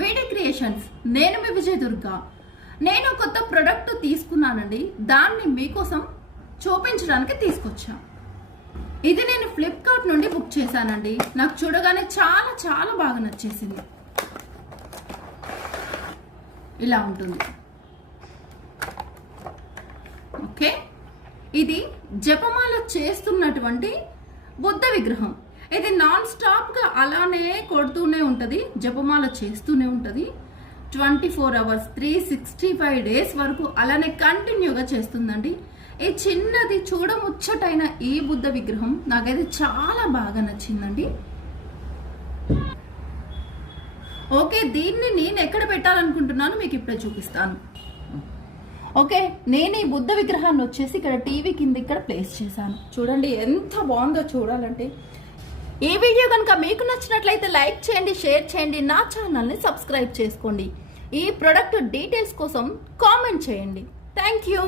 వేడి క్రియేషన్స్. నేను మీ విజయ దుర్గా. నేను కొత్త ప్రొడక్ట్ తీసుకున్నానండి. దాన్ని మీకోసం చూపించడానికి తీసుకొచ్చా. ఇది నేను ఫ్లిప్కార్ట్ నుండి బుక్ చేశానండి. నాకు చూడగానే చాలా చాలా బాగా నచ్చేసింది. ఇలా ఉంటుంది. ఓకే, ఇది జపమాల చేస్తున్నటువంటి బుద్ధ విగ్రహం. ఇది నాన్ స్టాప్గా అలానే కొడుతూనే ఉంటుంది, జపమాల చేస్తూనే ఉంటుంది. 24 hours 365 days వరకు అలానే కంటిన్యూగా చేస్తుందండి. ఈ చిన్నది చూడముచ్చటైన ఈ బుద్ధ విగ్రహం నాకైతే చాలా బాగా నచ్చిందండి. ఓకే, దీన్ని నేను ఎక్కడ పెట్టాలనుకుంటున్నాను మీకు ఇప్పుడే చూపిస్తాను. ఓకే, నేను ఈ బుద్ధ విగ్రహాన్ని వచ్చేసి ఇక్కడ టీవీ కింద ఇక్కడ ప్లేస్ చేశాను. చూడండి ఎంత బాగుందో. చూడాలంటే ఈ వీడియో కనుక మీకు నచ్చినట్లయితే లైక్ చేయండి, షేర్ చేయండి, నా ఛానల్ని సబ్స్క్రైబ్ చేసుకోండి. ఈ ప్రొడక్ట్ డీటెయిల్స్ కోసం కామెంట్ చేయండి. Thank you.